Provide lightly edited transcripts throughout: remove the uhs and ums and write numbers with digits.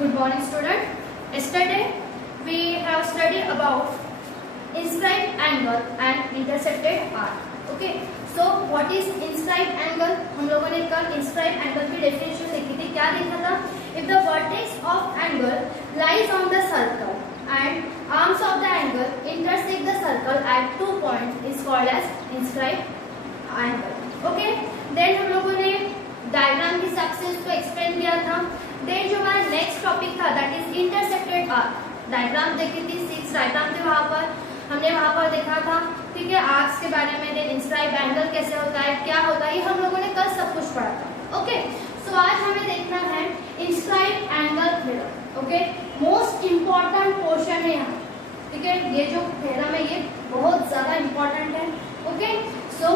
Good morning, student. Yesterday we have studied about inscribed angle and intersected arc. Okay. So what is inscribed angle? हम लोगों ने कल inscribed angle की definition लिखी थी. क्या लिखा था? If the vertex of angle lies on the circle and arms of the angle intersect the circle at 2 points is called as inscribed angle. Okay. Then हम लोगों ने डायग्राम के हिसाब से उसको एक्सप्लेन किया था. देन जो हमारा नेक्स्ट टॉपिक था that is intersected arc. Diagram देखी थी, 6 डायग्राम थे वहां पर, हमने वहां पर देखा था. ठीक है, आर्क्स के बारे में, देन इंस्क्राइब्ड एंगल कैसे होता है, क्या होता है, ये हम लोगों ने कल सब कुछ पढ़ा था. ओके, सो आज हमें देखना है inscribed angle theorem. Okay, most important portion है यहाँ. ठीक है, ये जो थ्योरम है ये बहुत ज्यादा इंपॉर्टेंट है. ओके, सो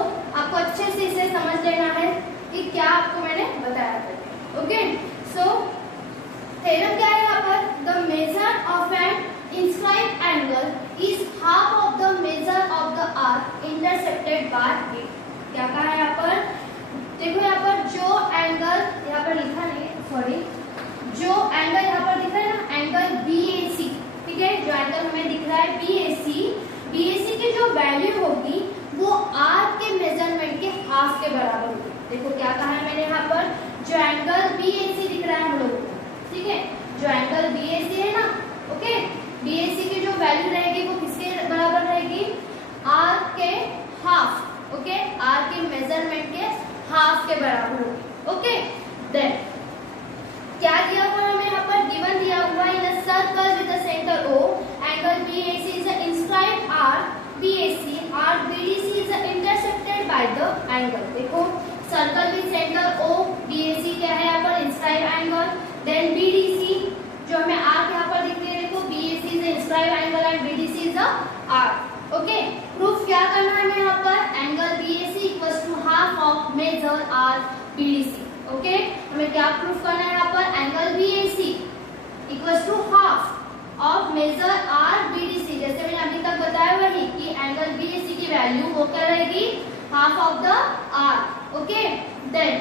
आपको अच्छे से इसे समझ लेना है कि क्या आपको मैंने बताया था. ओके, सो थ्योरम क्या है यहाँ पर? The measure of an inscribed angle is half of the measure of the arc intersected by it. क्या कहा है यहाँ पर? देखो यहाँ पर जो एंगल यहाँ पर लिखा नहीं है, सॉरी, जो एंगल यहाँ पर दिख रहा है ना, एंगल BAC. ठीक है, जो एंगल हमें दिख रहा है BAC की जो वैल्यू होगी वो आर्क के मेजरमेंट के हाफ के बराबर होगी. देखो क्या कहा है मैंने यहाँ पर, जो एंगल BAC दिख रहा है हम लोगों को. ठीक है, जो एंगल BAC है ना, ओके, BAC की जो वैल्यू रहेगी वो किसके बराबर रहेगी? आर्क के हाफ. ओके, आर्क के मेजरमेंट के हाफ के बराबर होगी. ओके, देन क्या दिया हुआ हमें यहाँ पर? गिवन दिया हुआ in a circle with the centre O, angle BAC is a inscribed arc BAC, arc BDC is intersected by the angle. देखो circle with centre O, BAC क्या है यहाँ पर? Inscribed angle. देन BDC जो हमें arc यहाँ पर दिख रही है, देखो BAC is inscribed angle and BDC is arc. Okay, proof क्या करना है हमें यहाँ पर? Angle BAC equals to half of major arc BDC. Okay, हमें क्या प्रूफ करना है यहाँ पर? Angle BAC equals to half of major arc BDC. जैसे मैंने अभी तक बताया वही कि एंगल BAC की वैल्यू वो क्या रहेगी? Half of the arc. Okay, then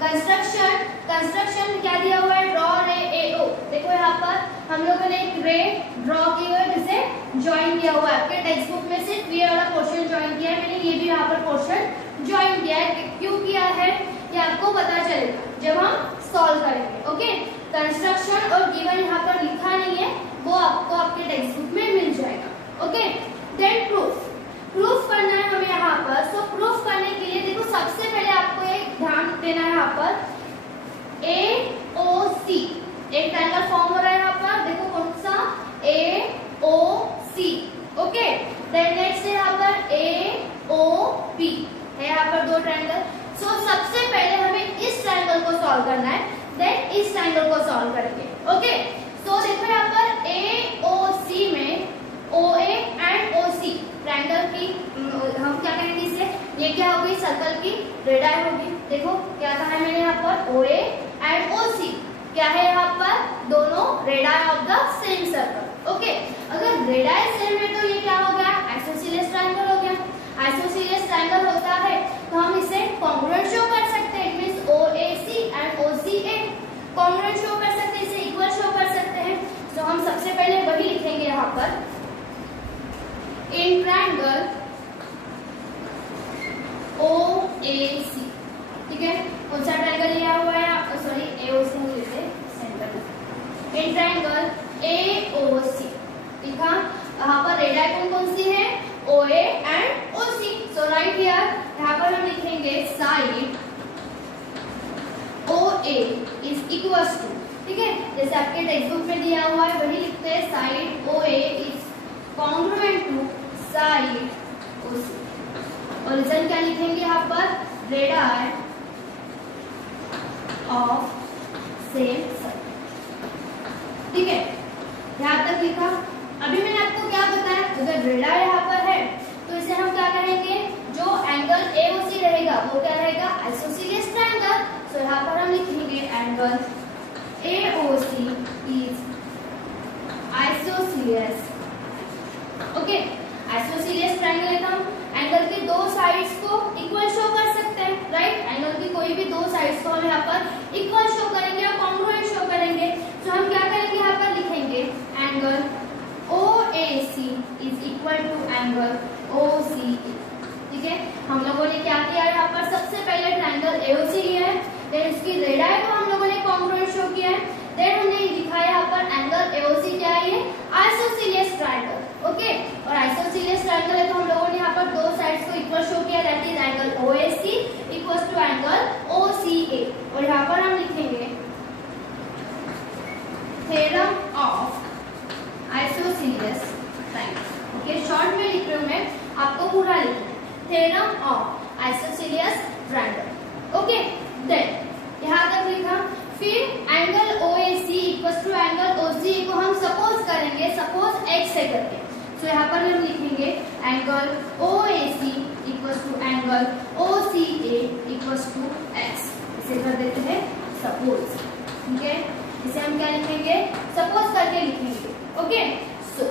construction क्या दिया हुआ है? ड्रॉ रे AO. देखो यहाँ पर हम लोगों ने एक रे ड्रॉ की हुई है जिसे ज्वाइन किया हुआ है. आपके टेक्स्ट बुक में सिर्फ ये वाला पोर्शन ज्वाइन किया है, मैंने ये भी यहाँ पर पोर्शन ज्वाइन किया है. क्यों किया है ये आपको पता चलेगा जब हम सॉल्व करेंगे. ओके, कंस्ट्रक्शन और गिवन यहाँ पर लिखा नहीं है, वो आपको आपके टेक्स्ट बुक में मिल जाएगा. ओके, देन प्रूफ करना है हमें यहाँ पर. सो प्रूफ करने के लिए देखो सबसे पहले आपको एक ध्यान देना है यहाँ पर AOC एक ट्रायंगल फॉर्म हो रहा है यहाँ पर. देखो कौन सा? AOC. ओके, देन नेक्स्ट है यहाँ पर AOP है यहाँ पर दो ट्रायंगल. सो सबसे पहले हमें इस ट्रायंगल को सॉल्व करना है, देन इस ट्रायंगल को सॉल्व करेंगे. ओके, सो देखो यहाँ पर AOC में OA एंड OC ट्रायंगल की हम क्या कहेंगे इसे? ये क्या होगी? सर्कल की रेडाई होगी. देखो क्या कहा है मैंने यहाँ पर? OA एंड OC क्या है यहाँ पर? दोनों radii of the same circle. Okay, अगर रेडाई सेम है तो ये क्या हो गया? आइसोसेलेस ट्रायंगल हो गया. आइसोसेलेस ट्रायंगल होता है तो हम इसे कॉन्ग्रुएंट शो कर सकते हैं. It means OAC and OCA congruent show कर सकते हैं, इसे इक्वल शो कर सकते हैं. तो हम सबसे पहले वही लिखेंगे यहाँ पर, इन ट्रायंगल OAC. ठीक है, कौन सा ट्रायंगल लिया हुआ है? सॉरी, AOC नहीं लिखते, सेंटर. इन ट्रायंगल AOC लिखा. यहाँ पर रेडाई कौन कौन सी है? OA and OC. So right here यहाँ पर हम लिखेंगे side OA is equals to. ठीक है, जैसे आपके टेक्स्ट बुक में दिया हुआ है वही लिखते हैं, side OA is congruent to side OC. और रीजन क्या लिखेंगे यहाँ पर? Radii of same circle. ठीक है, यहाँ तक लिखा. अभी मैंने आपको क्या बताया? अगर रेडाई यहाँ पर है तो इसे हम क्या करेंगे? जो एंगल AOC रहेगा वो क्या रहेगा? Isosceles triangle. सो यहाँ पर हम लिखेंगे angle AOC is isosceles. Okay, isosceles triangle है तो हम एंगल की दो साइड्स को इक्वल शो कर सकते हैं. राइट, एंगल की कोई भी दो साइड्स को हम यहाँ पर इक्वल शो करेंगे और कॉन्ग्रुएंट शो करेंगे. तो हम क्या हम लोगों ने क्या किया है यहाँ पर, सबसे पहले ट्रायंगल एओसी लिया है, देन उसकी रेडाई को हम लोगों ने कॉन्ग्रुएंट शो किया है, देन हमने लिखा है यहाँ पर एंगल एओसी क्या है, ये आइसोसेलेस ट्रायंगल, ओके। और आइसोसेलेस ट्रायंगल है तो हम लोगों ने यहाँ पर दो साइड्स को इक्वल शो किया, that is angle OAC equals to angle OCA. और यहाँ पर हम लिखेंगे theorem of isosceles triangle, okay. Short में लिख रही हूँ मैं, आपको पूरा लिखना है, theorem of isosceles triangle, okay. Then यहाँ तक लिखा, फिर angle OAC equals to angle OCA को हम सपोज करेंगे, सपोज एक्स से करके, तो यहाँ पर हम लिखेंगे angle OAC equals to angle OCA equals to x, इसे कर देते हैं सपोज, ठीक है। इसे हम क्या लिखेंगे, सपोज करके लिखेंगे, ओके। सो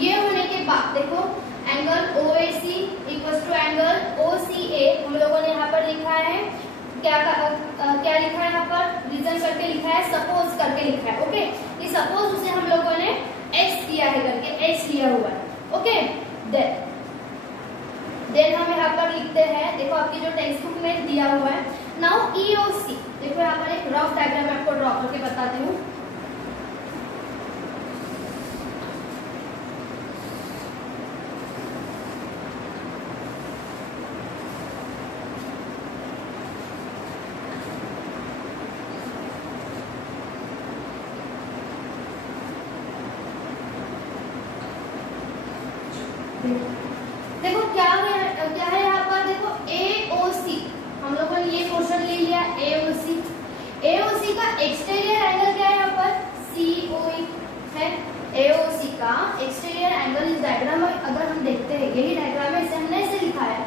ये होने के बाद देखो angle OAC equals to angle OCA हम लोगों ने यहाँ पर लिखा है, क्या लिखा है यहाँ पर, रीजन करके लिखा है, सपोज करके लिखा है, ओके। ये सपोज उसे हम लोगों ने एक्स किया है करके, एक्स लिया हुआ है, ओके। देन हम यहाँ पर लिखते हैं, देखो आपकी जो टेक्स्ट बुक में दिया हुआ है, नाउ ईओसी, देखो यहाँ पर एक रफ डायग्राम आपको ड्रॉ करके बताती हूँ। देखो क्या है यहाँ पर, देखो AOC हम लोगों ने ये क्वेश्चन ले लिया, AOC का एक्सटीरियर एंगल क्या है यहाँ पर, COE है। AOC का एक्सटीरियर एंगल इस डायग्राम में अगर हम देखते हैं, यही डायग्राम है, इसे हमने ऐसे लिखा है,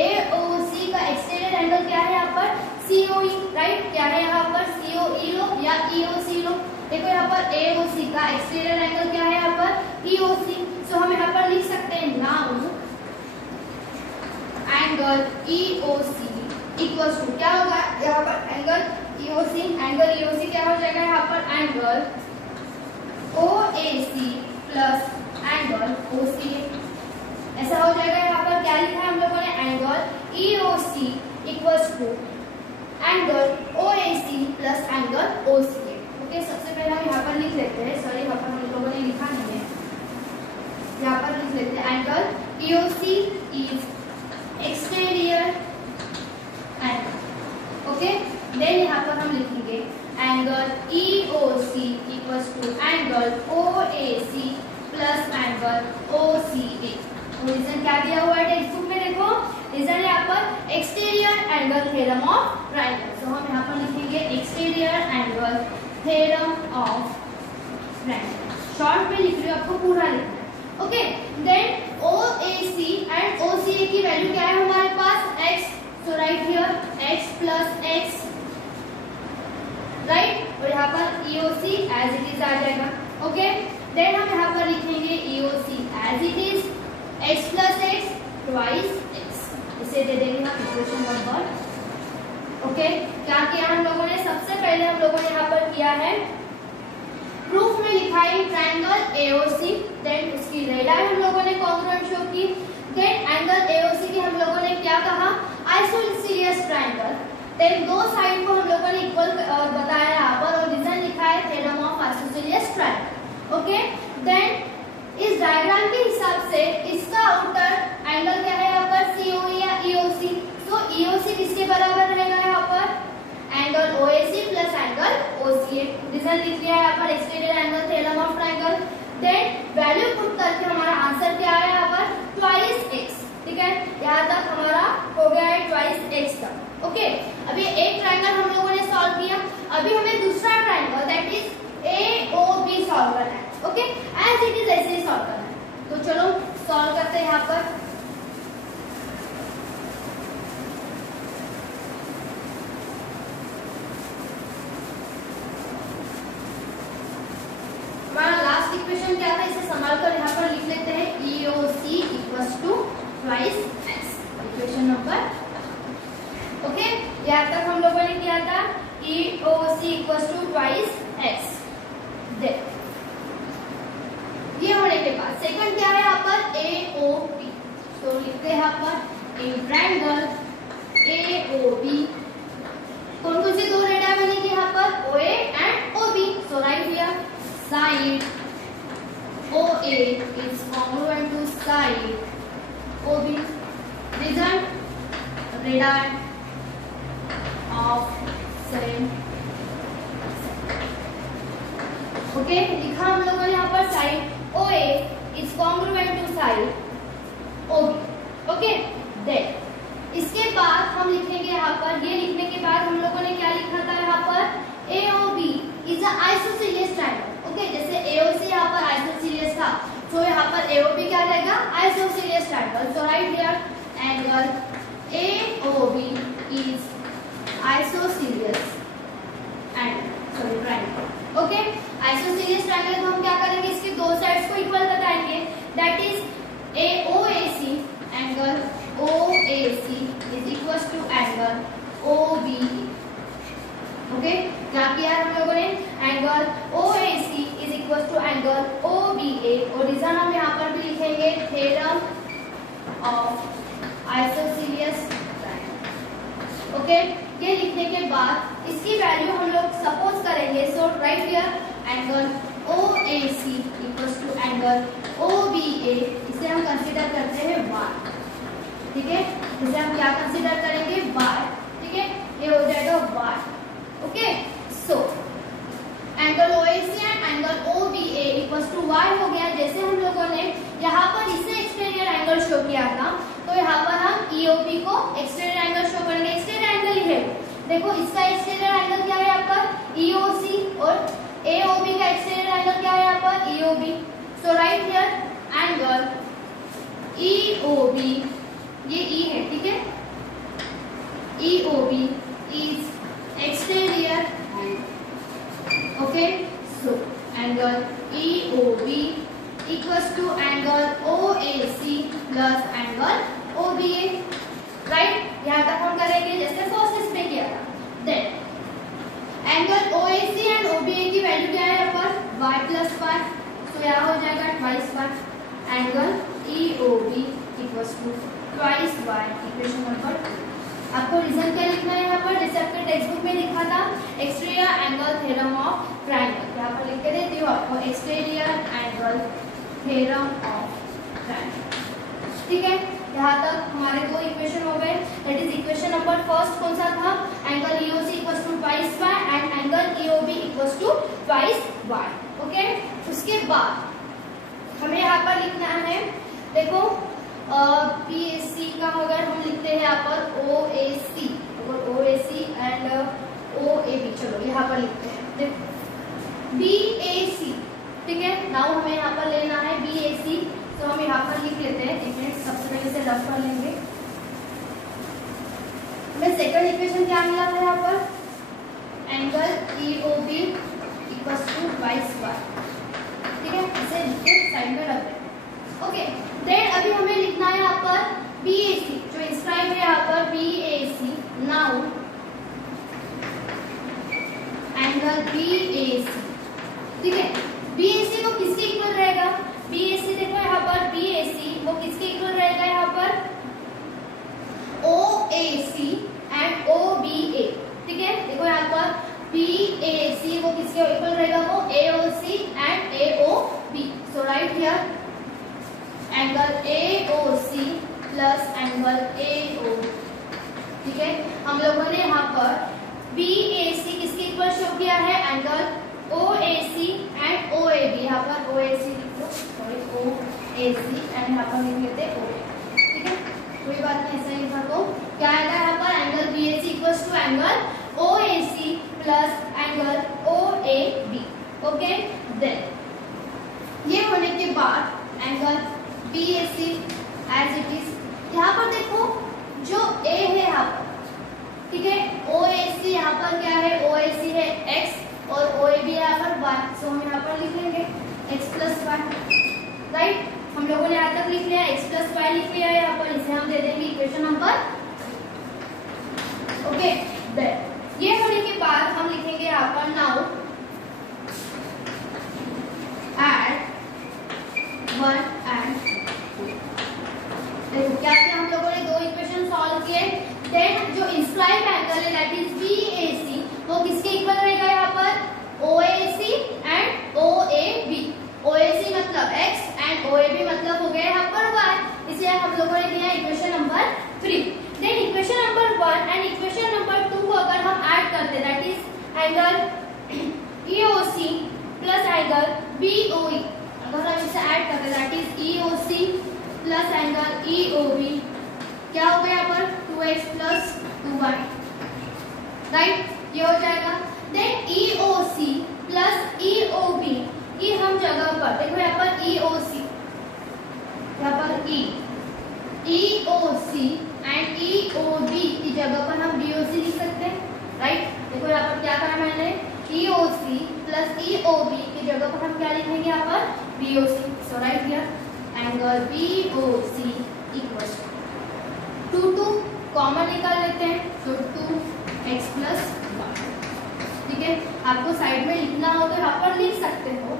AOC का एक्सटीरियर एंगल क्या है यहाँ पर, COE, राइट। क्या है यहाँ पर, COE लो या EOC लो, देखो यहाँ पर AOC का एक्सटीरियर एंगल क्या है यहाँ पर, EOC। तो हम यहाँ पर लिख सकते हैं now angle EOC equals to क्या होगा यहाँ पर, एंगल EOC क्या हो जाएगा यहाँ पर, angle OAC plus angle OCA, ऐसा हो जाएगा। यहाँ पर क्या लिखा है हम लोगों ने, angle EOC equals to angle OAC plus angle OCA, okay. सबसे पहले हम यहाँ पर लिख लेते हैं, सॉरी यहाँ पर हम लोगों ने लिखा नहीं है, यहाँ पर लिख लेते हैं angle EOC is exterior angle, okay. Then यहाँ पर हम लिखेंगे angle EOC equals to angle OAC plus angle OCA। Reason क्या दिया हुआ है टेक्स्ट बुक में, देखो रीजन यहाँ पर exterior angle theorem of triangle, तो हम यहाँ पर लिखेंगे exterior angle theorem of triangle. Short में लिख रही हूँ, आपको पूरा लिखना है, okay. Then OAC and OCA की वैल्यू क्या है हमारे पास, x, so right here x plus x, right. और यहाँ पर EOC एज इट इज आ जाएगा, ओके। देन हम यहाँ पर लिखेंगे EOC as it is x plus x twice x, इसे दे देंगे हम इक्वेशन नंबर, ओके। क्या किया हम लोगों ने, सबसे पहले हम लोगों ने यहाँ पर किया है, प्रूफ में लिखा है ट्रायंगल AOC, देन उसकी रेडाई हम लोगों ने कॉन्ग्रुएंट शो की, देन एंगल AOC की हम लोगों ने क्या कहा, आइसोसेलेस ट्रायंगल, देन दो साइड को हम लोगों ने इक्वल बताया यहाँ पर, और रीजन लिखा है theorem of isosceles triangle, okay. Then इस डायग्राम के हिसाब से इसका आउटर एंगल क्या है यहाँ पर, COE या EOC, तो EOC किसके बराबर रहेगा यहाँ पर, angle OAC plus angle OCA, reason लिख लिया है यहाँ पर exterior angle theorem of triangle. Then value put करके हमारा आंसर क्या है यहाँ पर, ट्वाइस x, ठीक है। यहाँ तक हमारा हो गया है ट्वाइस x तक, ओके। अभी एक ट्रायंगल हम लोगों ने सॉल्व किया, अभी हमें दूसरा triangle that is AOB solve करना है, ओके। एज इट इज ऐसे ही सॉल्व करना है, तो चलो सॉल्व करते हैं यहाँ पर। इक्वेशन क्या था, इसे संभाल कर यहाँ पर लिख लेते हैं, EOC equals to twice x, equation number, okay. यहाँ तक हम लोगों ने किया था EOC equals to twice x। ये होने के बाद सेकंड क्या है यहाँ पर, AOP, तो लिखते हैं यहाँ पर इन ट्रायंगल AOB। कौन कौन सी दो रेडियाई बनेगी यहाँ पर? OA and OB। So right here side OA is congruent to side OB. Result radii of same। Okay लिखा हम लोगों ने यहाँ पर side OA is congruent to side OB। Okay then इसके बाद हम लिखेंगे यहाँ पर, ये लिखने के बाद हम लोगों ने क्या लिखा था यहाँ पर? AOB is an isosceles triangle। Okay जैसे AOC यहाँ पर आइसोसीलियस था, तो यहाँ पर AOB क्या रहेगा? Isosceles triangle. So right here angle AOB is isosceles triangle. Okay isosceles triangle तो हम क्या करेंगे? इसके दो साइड्स को इक्वल बताएंगे, that is AOAC angle OAC is equals to angle OBE। Okay क्या किया हम लोगों ने? Angle OAC is equals to angle OBA। और रीजन हम यहाँ पर भी लिखेंगे थ्योरम ऑफ आइसोसीलियस ट्रायंगल। ओके ये लिखने के बाद इसकी वैल्यू हम लोग सपोज करेंगे। So right here angle OAC equals to angle OBA, इसे हम कंसीडर करते हैं y। ठीक है इसे हम क्या कंसीडर करेंगे? y। ठीक है ये हो जाएगा y। Okay so angle OAC and angle OBA equals to y हो गया। जैसे हम लोगों ने यहाँ पर इसे एक्सटीरियर एंगल शो किया था, तो यहाँ पर हम EOB को एक्सटीरियर एंगल शो करेंगे। एक्सटीरियर एंगल ही है, देखो इसका एक्सटीरियर एंगल क्या है यहाँ पर? EOC। और AOB का एक्सटीरियर एंगल क्या है यहाँ पर? EOB। So right here angle EOB, ये E है ठीक है, EOB is exterior angle. Okay so angle EOB equals to angle OAC plus angle OBA। Right यहाँ तक हम करेंगे जैसे फर्स्ट में किया था। Then angle OAC and OBA की वैल्यू क्या है यहाँ पर? y plus y। तो यहाँ हो जाएगा twice y। Angle EOB equals to twice y। Equation number 2। आपको रीजन क्या लिखना है यहाँ पर? जैसे आपके टेक्स्ट बुक में लिखा था exterior angle theorem of triangle. यहाँ पर लिख के देती हूँ आपको exterior angle theorem of triangle. ठीक है यहाँ तक हमारे दो इक्वेशन हो गए। That is equation number first कौन सा था? Angle EOC equals to twice y and angle EOB equals to twice y। Okay उसके बाद हमें यहाँ पर लिखना है, देखो PAC का अगर हम लिखते हैं यहाँ पर OAC, OAC एंड OAB। चलो यहाँ पर लिखते हैं देखो BAC। ठीक है नाउ हमें यहाँ पर लेना है BAC। तो हम यहाँ पर लिख लेते हैं, एक मिनट सबसे पहले से रफ कर लेंगे। हमें सेकंड इक्वेशन क्या मिला था यहाँ पर? Angle EOB equals to twice y। ठीक है इसे लिख के साइड में रख दें। ओके देन अभी हमें लिखना है यहाँ पर BAC, जो इंस्क्राइब है यहाँ पर BAC। Now angle BAC। ठीक है BAC को किसके इक्वल रहेगा? BAC देखो यहाँ पर BAC वो किसके इक्वल रहेगा? यहाँ पर OAC एंड OBA। ठीक है देखो यहाँ पर BAC वो किसके इक्वल रहेगा? वो AOC and AOB। So right here angle AOC plus angle AOB। ठीक है हम लोगों ने यहाँ पर BAC किसके इक्वल शो किया है? Angle OAC and OAB। यहाँ पर OAC लिख लो, सॉरी OAC एंड यहाँ पर लिख लेते हैं OAB। ठीक है कोई बात नहीं, ऐसा ही लिखा तो क्या आएगा यहाँ पर? Angle BAC equals to angle OAC plus angle OAB। Okay then ये होने के बाद angle BAC as it is. यहाँ पर देखो जो A है यहाँ पर, ठीक है OAC यहाँ पर क्या है? OAC है x और OAB यहाँ पर y। सो हम यहाँ पर लिख लेंगे x प्लस y। राइट हम लोगों ने यहाँ तक लिख लिया, x प्लस y लिख लिया है यहाँ पर। इसे हम दे देंगे इक्वेशन नंबर। ओके देन ये होने के बाद हम लिखेंगे यहाँ पर नाउ एड 1 एंड 2। देखो क्या किया हम लोगों ने? दो इक्वेशन एंगल EOB क्या होगा यहाँ पर 2x प्लस 2y, राइट, ये हो जाएगा। देन EOC प्लस EOB, ये हम जगह पर देखो यहाँ पर EOC, यहाँ पर EOC एंड EOB की जगह पर हम BOC लिख सकते हैं, राइट। देखो यहाँ पर क्या करा मैंने, EOC प्लस EOB की जगह पर हम क्या लिखेंगे यहाँ पर BOC। So right here angle BOC equals to common निकाल लेते हैं, तो 2x प्लस 1, ठीक है। आपको साइड में लिखना हो तो यहाँ पर लिख सकते हो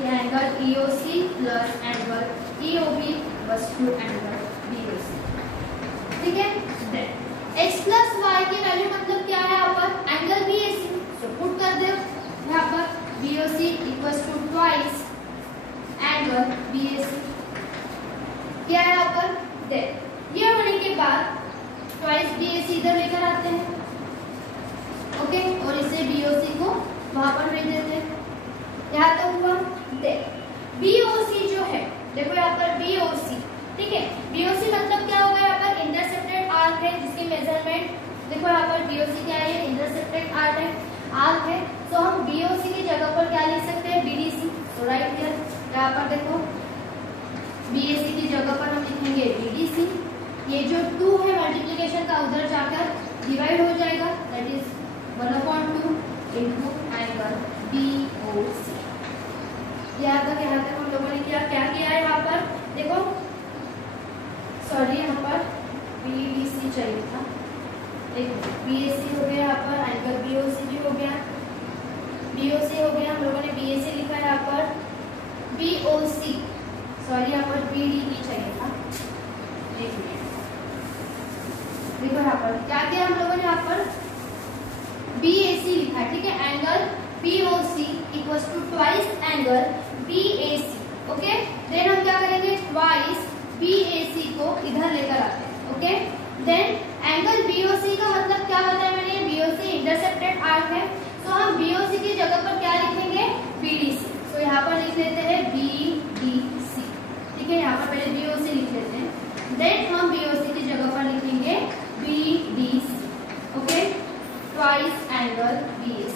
ये angle EOC plus angle EOB बस टू एंगल BOC, ठीक है। देन x प्लस y की वैल्यू मतलब क्या है यहाँ पर एंगल BAC, सो पुट कर दो यहाँ पर BOC equals to twice angle BAC, क्या है यहाँ पर। देन ये होने के बाद ट्वाइस BAC इधर लेकर आते हैं, ओके, और इसे BOC को वहां पर भेज देते हैं, यहाँ तक हुआ। देन BOC जो है देखो यहाँ पर BOC, ठीक है, BOC मतलब क्या होगा यहाँ पर इंटरसेप्टेड आर्क है जिसकी मेजरमेंट, देखो यहाँ पर BOC क्या है, इंटरसेप्टेड आर्क है। तो हम BOC की जगह पर क्या लिख सकते हैं BDC, तो राइट हियर यहाँ पर देखो BAC की जगह पर हम लिखेंगे BDC, ये जो 2 है मल्टीप्लिकेशन का उधर जाकर डिवाइड हो जाएगा, that is 1/2 into angle BOC। यहाँ तक हम लोगों ने क्या किया है यहाँ पर देखो, सॉरी यहाँ पर BDC चाहिए था, देखो BAC हो गया यहाँ पर, एंगल BOC भी हो गया, BOC हो गया, हम लोगों ने BAC लिखा है यहाँ पर BOC, सॉरी यहाँ पर BDE चाहिए था, एक मिनट, देखो यहाँ पर क्या किया हम लोगों ने यहाँ पर BAC लिखा है, ठीक है, angle BOC equals to twice angle BAC, okay. Then हम क्या करेंगे ट्वाइस BAC को इधर लेकर आते हैं, ओके। देन एंगल BOC का मतलब क्या बताया मैंने, BOC इंटरसेप्टेड आर्क है, तो हम BOC की जगह पर क्या लिखेंगे BDC, तो यहाँ पर लिख लेते हैं BDC, ठीक है, यहाँ पर पहले BOC लिख लेते हैं, देन हम BOC की जगह पर लिखेंगे BDC, okay, twice angle BAC,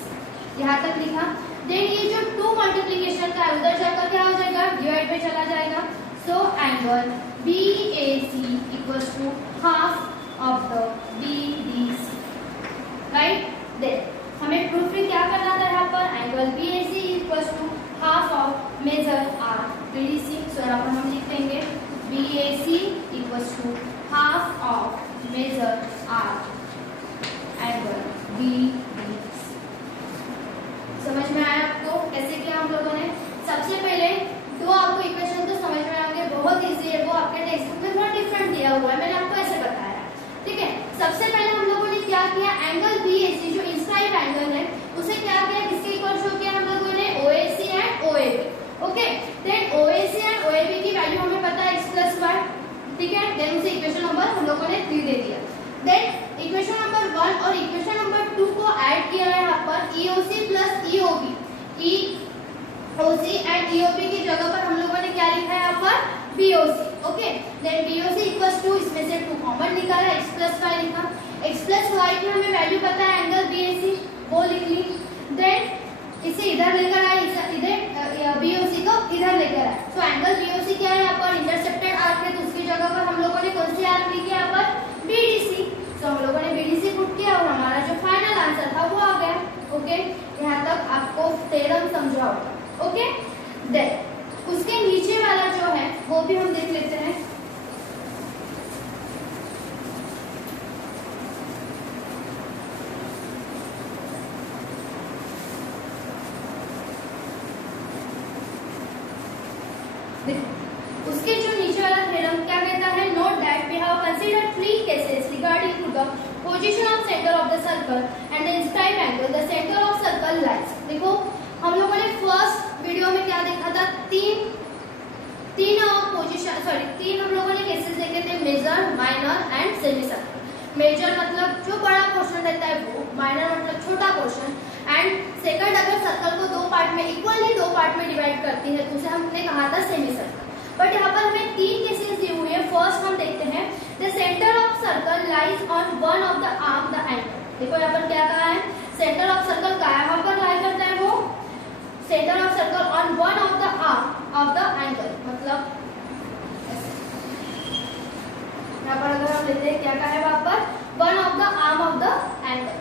यहाँ तक लिखा। देन ये जो 2 मल्टीप्लिकेशन का है उधर जाकर क्या हो जाएगा डिवाइड में चला जाएगा, so angle BAC equals to half of the BDC, right. Then हमें प्रूफ में क्या करना था यहाँ पर angle BAC equals to half of major arc BDC, so यहाँ पर हम लिख देंगे BAC equals to half of major arc angle BDC। समझ में आया आपको कैसे किया हम लोगों ने। सबसे पहले 2 आपको इक्वेशन तो समझ में आएंगे, बहुत इजी है, वो आपके टेक्स्ट बुक में थोड़ा डिफरेंट दिया हुआ है, मैंने आपको ऐसे बताया, ठीक है। सबसे पहले हम लोगों ने क्या किया एंगल BAC जो इंस्क्राइब एंगल है उसे क्या किया, किसके इक्वल शो किया हम लोगों ने OAC and OAB, okay. Then OAC and OAB की वैल्यू हमें पता है x प्लस 1, ठीक है। देन उसे इक्वेशन नंबर हम लोगों ने 3 दे दिया। देन इक्वेशन नंबर 1 और इक्वेशन नंबर 2 को ऐड किया है यहाँ पर EOC plus EOB, EOC and EOB की जगह पर हम लोगों ने क्या लिखा है यहाँ पर BOC, okay. Then BOC equals to इसमें से 2 कॉमन निकाला, x प्लस 5 लिखा, x प्लस 5 की हमें वैल्यू पता है एंगल BAC, वो लिख ली। देन इसे इधर लेकर आए, इधर BOC को इधर लेकर आए, तो एंगल BOC क्या है यहाँ पर इंटरसेप्टेड आर्क है, तो उसकी जगह पर हम लोगों ने कौन सी आर्क लिखी यहाँ पर BDC, तो हम लोगों ने BDC पुट किया और हमारा जो फाइनल आंसर था वो आ गया, ओके। यहाँ तक आपको थ्योरम समझा होगा, ओके। देन उसके नीचे वाला जो है वो भी हम देख लेते हैं। उसके जो नीचे वाला थ्योरम क्या कहता है, note that we have considered 3 cases regarding to the position of center of the circle and the inscribe angle the center of circle lies. देखो हम लोगों ने फर्स्ट वीडियो में क्या देखा था, तीन हम लोगों ने केसेस देखे थे, major, minor and semi circle. Major मतलब जो बड़ा पोर्शन रहता है वो, माइनर मतलब छोटा पोर्शन, एंड सेकंड अगर सर्कल को 2 पार्ट में इक्वली 2 पार्ट में डिवाइड करती है तो उसे हमने कहा था सेमी सर्कल। बट यहाँ पर हमें 3 केसेस दी हुई है। फर्स्ट हम देखते हैं, the center of circle lies on one of the arm the angle. देखो यहाँ पर क्या कहा है, सेंटर ऑफ सर्कल कहाँ पर लाई करता है, वो centre of circle on one of the arm of the angle, मतलब यहाँ पर अगर हम लेते हैं क्या कहा है वहां पर, one of the arm of the angle.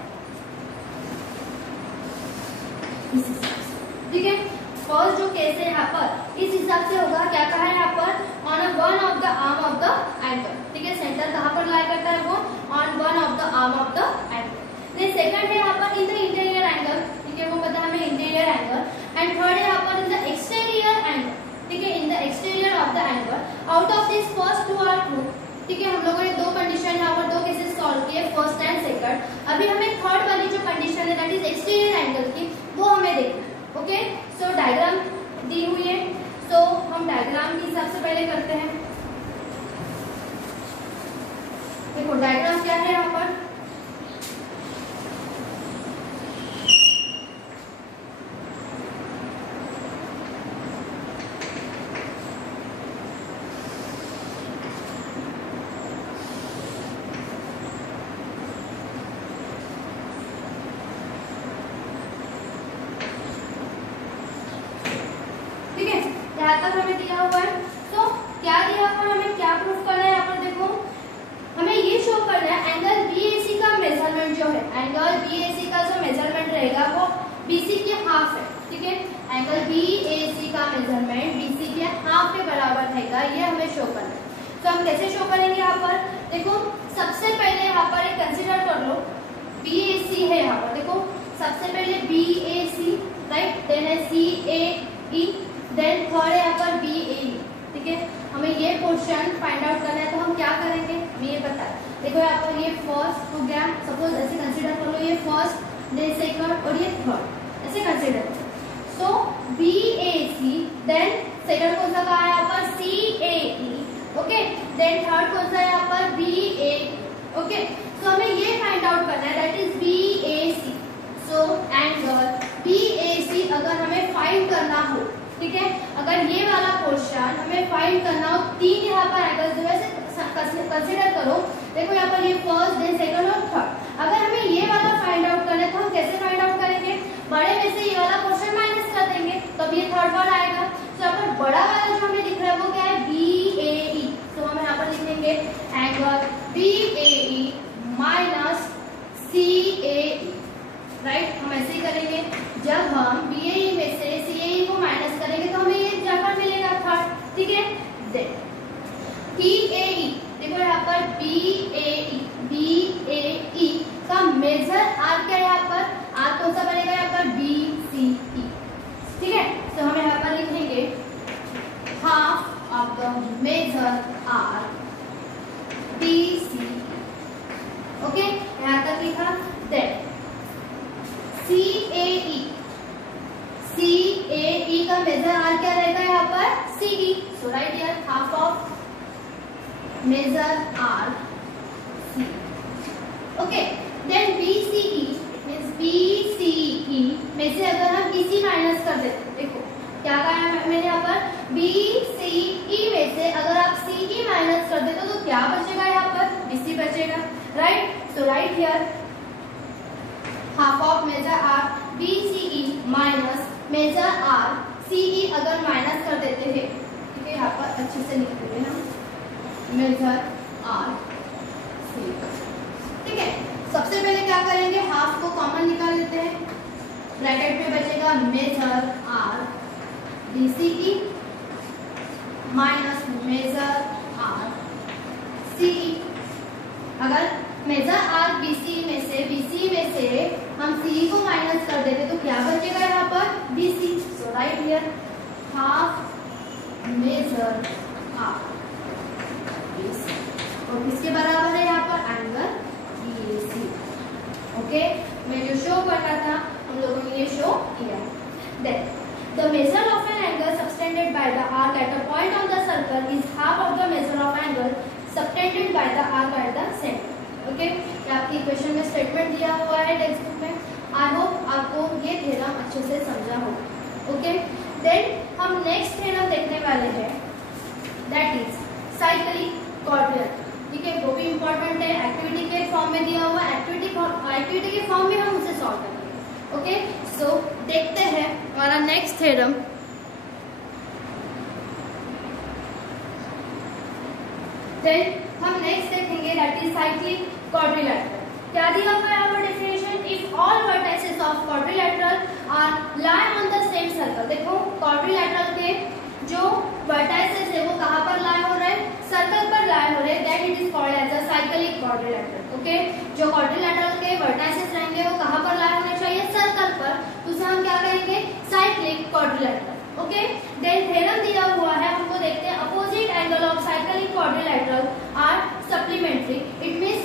ठीक है, फर्स्ट जो केस है यहाँ पर इस हिसाब से होगा, क्या कहा है यहाँ पर, on a one of the arm of the angle. ठीक है, सेंटर कहाँ पर लाई करता है, वो on one of the arm of the angle. Then second है यहाँ पर इन द इंटीरियर एंगल। ठीक है, वो पता है हमें इंटीरियर एंगल। एंड थर्ड है यहाँ पर इन द एक्सटीरियर एंगल। ठीक है, in the exterior of the angle. Out of this first two are true. ठीक है, हम लोगों ने दो कंडीशन यहाँ पर, दो केसेस सॉल्व किए, फर्स्ट एंड सेकंड। अभी हमें थर्ड वाली जो कंडीशन है दैट इज एक्सटीरियर एंगल की, वो हमें देखना है। ओके, सो डायग्राम दी हुई है, सो हम डायग्राम के हिसाब से पहले करते हैं। देखो डायग्राम क्या है यहाँ पर, यहाँ तक हमें दिया हुआ है। तो क्या दिया हुआ है, हमें क्या प्रूफ करना है यहाँ पर, देखो हमें ये शो करना है एंगल BAC का मेजरमेंट जो है, एंगल BAC का जो मेजरमेंट रहेगा वो BC के हाफ है। ठीक है, एंगल BAC का मेजरमेंट BC के हाफ के बराबर रहेगा, ये हमें शो करना है। तो हम कैसे शो करेंगे यहाँ पर, देखो सबसे पहले यहाँ पर एक कंसिडर कर लो, BAC है यहाँ पर, देखो सबसे पहले BAC, राइट, देन है CAE, देन थर्ड है यहाँ पर BAE। ठीक है, हमें ये पोर्शन फाइंड आउट करना है, तो हम क्या करेंगे, हमें ये पता है। देखो यहाँ पर ये फर्स्ट हो गया, सपोज ऐसे कंसीडर कर लो, ये फर्स्ट, देन सेकंड और ये थर्ड, ऐसे कंसीडर करो। सो BAC, देन सेकंड कौन सा कहा है यहाँ पर, CAE, ओके, देन थर्ड कौन सा है यहाँ पर, BAE, ओके। सो हमें ये फाइंड आउट करना है, that is BAC। So angle BAC अगर हमें फाइंड करना हो, ठीक है, अगर ये वाला पोर्शन हमें फाइंड करना हो, 3 यहाँ पर एंगल जो है कंसीडर करो। देखो यहाँ पर ये फर्स्ट, देन सेकंड और थर्ड। अगर हमें ये वाला फाइंड आउट करना है तो हम कैसे फाइंड आउट करेंगे, बड़े में से ये वाला पोर्शन माइनस कर देंगे, तब ये थर्ड वाला आएगा। तो यहाँ पर बड़ा वाला जो हमें दिख रहा है वो क्या है, BAE। तो हम यहाँ पर लिखेंगे angle BAE minus CAE, right. हम ऐसे ही करेंगे, जब हम BAE में से CAE को माइनस करेंगे तो हमें ये जाकर मिलेगा थर्ड। ठीक है, देन BAE, देखो यहाँ पर BAE का मेजर आर क्या है, यहाँ पर आर कौन सा बनेगा, यहाँ पर BCE। ठीक है, तो हम यहाँ पर लिखेंगे half of the measure arc BCE। Okay, यहाँ तक लिखा। देन CAE का मेजर आर क्या रहेगा यहाँ पर, CE। So right here half of measure arc CE। Okay, then BCE, it means BCE में से अगर हम BC माइनस कर देते, देखो क्या कहा है मैंने यहाँ पर, BCE में से अगर आप CE माइनस कर देते तो क्या बचेगा, यहाँ पर BC बचेगा, right. So right here half of measure arc BCE minus measure arc CE अगर माइनस कर देते हैं, ठीक है, यहाँ पर अच्छे से लिख देंगे हम मेजर आर CE। ठीक है, सबसे पहले क्या करेंगे, हाफ को कॉमन निकाल लेते हैं, ब्रैकेट में बचेगा measure arc BCE minus measure arc CE। अगर मेजर आर BCE में से हम CE को माइनस कर देते तो क्या बचेगा यहाँ पर, BC। So right here half measure arc BC, और किसके बराबर है यहाँ पर, एंगल BAC। ओके, मैं जो शो करना था हम लोगों ने ये शो किया। Then the measure of an angle subtended by the arc at a point on the circle is half of the measure of angle subtended by the arc at the center. Okay, आपकी question में statement दिया हुआ है text book में। I hope आपको ये theorem अच्छे से समझा हो। ओके, देन हम नेक्स्ट थ्योरम देखने वाले हैं दैट इज साइक्लिक क्वाड्रिलेटरल। ठीक है, वो भी इंपॉर्टेंट है, एक्टिविटी के फॉर्म में दिया हुआ, एक्टिविटी के फॉर्म में हम उसे सॉल्व करेंगे। ओके, सो देखते हैं हमारा नेक्स्ट थ्योरम। देन हम नेक्स्ट देखेंगे दैट इज साइक्लिक क्वाड्रिलेटरल। क्या दिया हुआ है यहाँ पर definition? If all vertices of quadrilateral are lie on the same circle. देखो क्वाड्रिलेटरल के जो वर्टाइसेस है वो कहाँ पर लाई हो रहे हैं? सर्कल पर लाई हो रहे हैं, that it is called as a cyclic quadrilateral. Okay, जो क्वाड्रिलेटरल के वर्टाइसेस रहेंगे वो कहाँ पर लाई होने चाहिए? सर्कल पर, तो उसे हम क्या कहेंगे? Cyclic quadrilateral. Okay, then theorem दिया हुआ है, हमको देखते हैं opposite angle of cyclic quadrilateral are supplementary. It means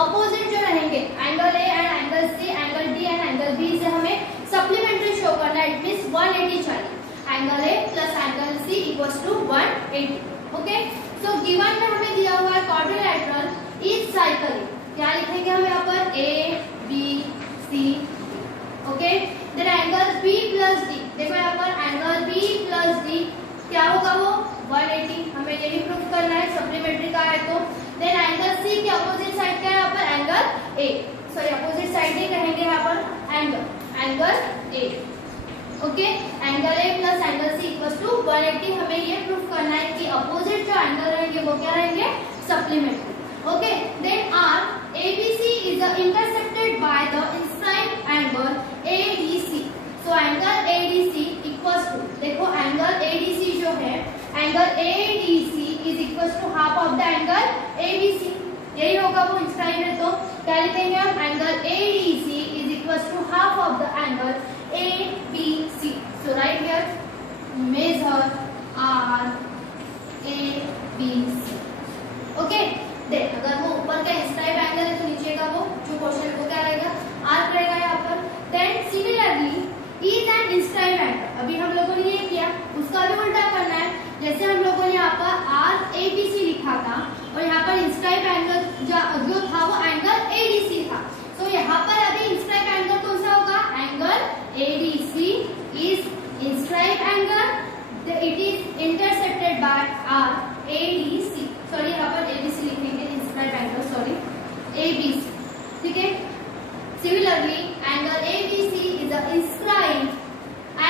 opposite जो रहेंगे angle A and angle C, angle D and angle B से हमें सप्लीमेंट्री शो करना है। इट मींस 180 चाहिए। Angle A plus angle C equals to 180। Okay, so given में हमें दिया हुआ है क्वाड्रिलेटरल इज साइक्लिक। क्या लिखेंगे हम यहाँ पर? A B C. Okay, then angle B plus D, देखो यहाँ पर एंगल बी प्लस डी क्या होगा? वो 180। हमें ये भी प्रूफ करना है, सप्लीमेंट्री का है तो। देन एंगल सी के अपोजिट साइड क्या है यहाँ पर? Angle a, sorry opposite side ही कहेंगे यहाँ पर angle a. Okay, angle A plus angle C equals to 180। हमें ये प्रूफ करना है कि अपोजिट जो एंगल रहेंगे वो क्या रहेंगे? Supplementary. Okay, then arc ABC is intercepted by the inscribed angle ADC. So angle ADC equals to, देखो एंगल एडीसी जो है, angle ADC is equals to half of the angle ABC. यही होगा वो इंस्क्राइब है, तो क्या लिखेंगे हम? Angle ADC is equals to half of the angle ABC. So right here measure R ABC. Okay, देख अगर वो ऊपर का इंस्क्राइब एंगल है तो नीचे का वो जो क्वेश्चन को क्या रहेगा? R रहेगा यहाँ पर। Then similarly is an inscribed angle। अभी हम लोगों ने ये किया, उसका भी उल्टा करना है। जैसे हम लोगों ने यहाँ पर RABC लिखा था और यहाँ पर इंस्क्राइब एंगल जो था वो एंगल ADC था, तो यहाँ पर अभी इंस्क्राइब एंगल कौन सा होगा? Angle ADC is inscribed angle, it is intercepted by RADC। Sorry यहाँ पर ABC लिखेंगे, inscribed angle सॉरी ABC। ठीक है, similarly angle ABC is a inscribed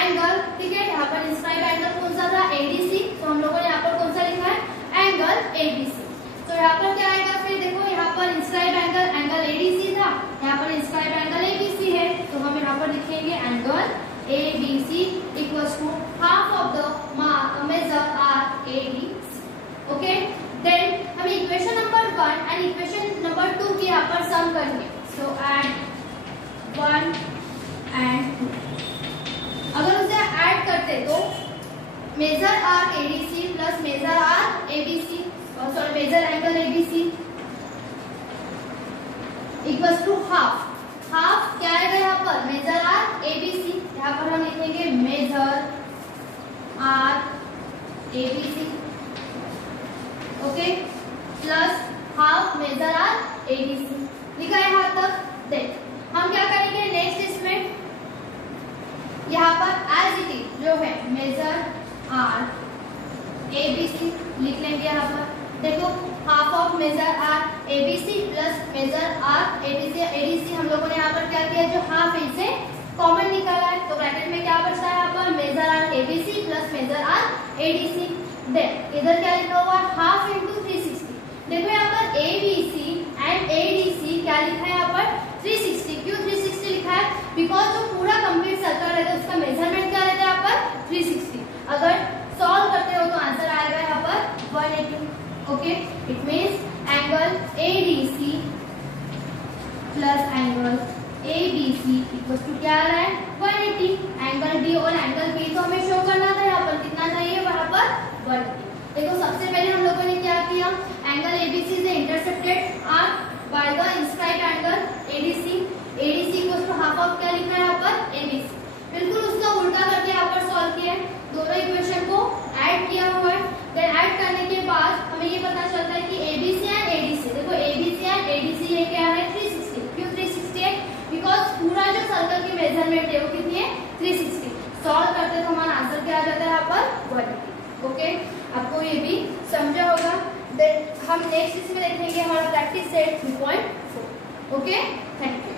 angle। ठीक है, यहाँ पर inscribed angle कौन सा था? ADC। तो हम लोगों ने यहाँ पर कौन सा लिखा है? Angle ABC। तो यहाँ पर क्या आएगा फिर? देखो यहाँ पर इंस्क्राइब एंगल ADC था, यहाँ पर इंस्क्राइब एंगल ABC है, तो हम यहाँ पर लिखेंगे angle ABC equals to half of the major RADC। Okay, then हम equation number 1 and equation number 2 की यहाँ पर सम करेंगे। सो ऐड 1 एंड 2, अगर उसे ऐड करते तो measure RADC plus measure RABC, sorry measure angle ABC equals to half. Half क्या आएगा यहाँ पर? Measure RABC। यहाँ पर हम लिखेंगे measure RABC। Okay, plus half measure RABC लिखा है यहाँ तक। देख हम क्या करेंगे नेक्स्ट, इसमें यहाँ पर एज इट इज जो है मेजर RABC लिख लेंगे यहाँ पर। देखो half of measure RABC plus measure RADC हम लोगों ने यहाँ पर क्या किया? जो हाफ इसे कॉमन निकाला है, तो ब्रैकेट में क्या बचता है? यहाँ पर measure RABC plus measure RADC। Then इधर क्या लिखा हुआ है? Half into 360। देखो यहाँ पर ABC एंड ADC क्या लिखा है यहाँ पर? 360। क्यों 360 लिखा है? बिकॉज जो पूरा कंप्लीट सर्कल रहता है उसका मेजरमेंट क्या रहता है यहाँ पर? 360। अगर सॉल्व करते हो तो आंसर आएगा यहाँ पर 180। Okay, it means angle ADC plus angle ABC equals to क्या आ रहा है? 180। एंगल D और एंगल B तो हमें शो करना था, यहाँ पर कितना चाहिए? वहां पर 180। देखो सबसे पहले हम लोगों ने क्या किया? एंगल ABC से intercepted arc by the inscribed angle ADC। ADC equals to half of क्या लिखा है यहाँ पर? ABC। बिल्कुल उसका उल्टा करके यहाँ पर सॉल्व किया है, दोनों इक्वेशन को ऐड किया हुआ है। देन ऐड करने के बाद हमें ये पता चलता है कि ABC एंड ADC, देखो ABC एंड ADC ये क्या है? 360। क्यों 360 है? बिकॉज पूरा जो सर्कल की मेजरमेंट है वो कितनी है? 360। सॉल्व करते तो हमारा आंसर क्या आ जाता है यहाँ पर? 180। ओके, आपको ये भी हम नेक्स्ट इसमें देखेंगे हमारा practice set 3.4। Okay, thank you.